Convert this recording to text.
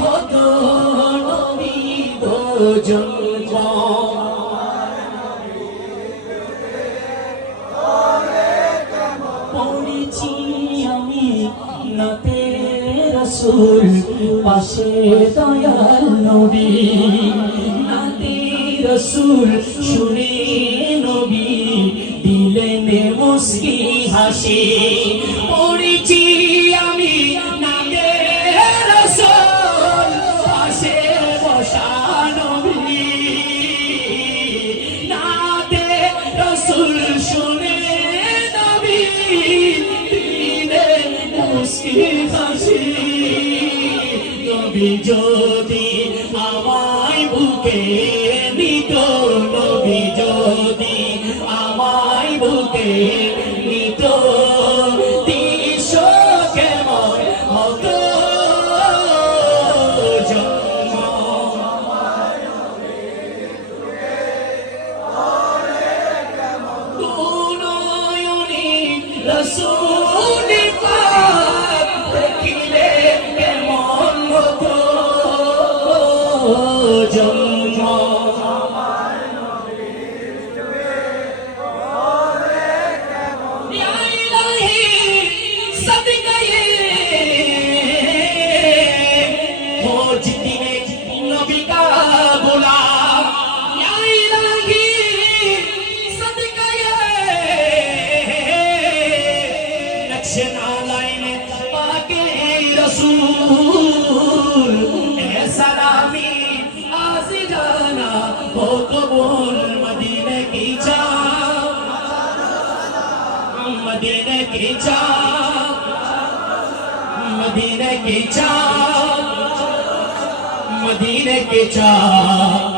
হতো নবী গো জন্ম পড়েছি আমি নাতে রসুল পাশে দয়াল নবী নাতে রসুল, শুনে নবী দিলেন মুস্কি হাসি। নবী যদি আমায় বুকে নিত নবী যদি আমায় বুকে জন্ম ইয়া ইলাহি সদকায়ে খোঁজ हो कबूल मदीने की जा मदीने की चाँद मदीने की चाँद मदीने की चाँद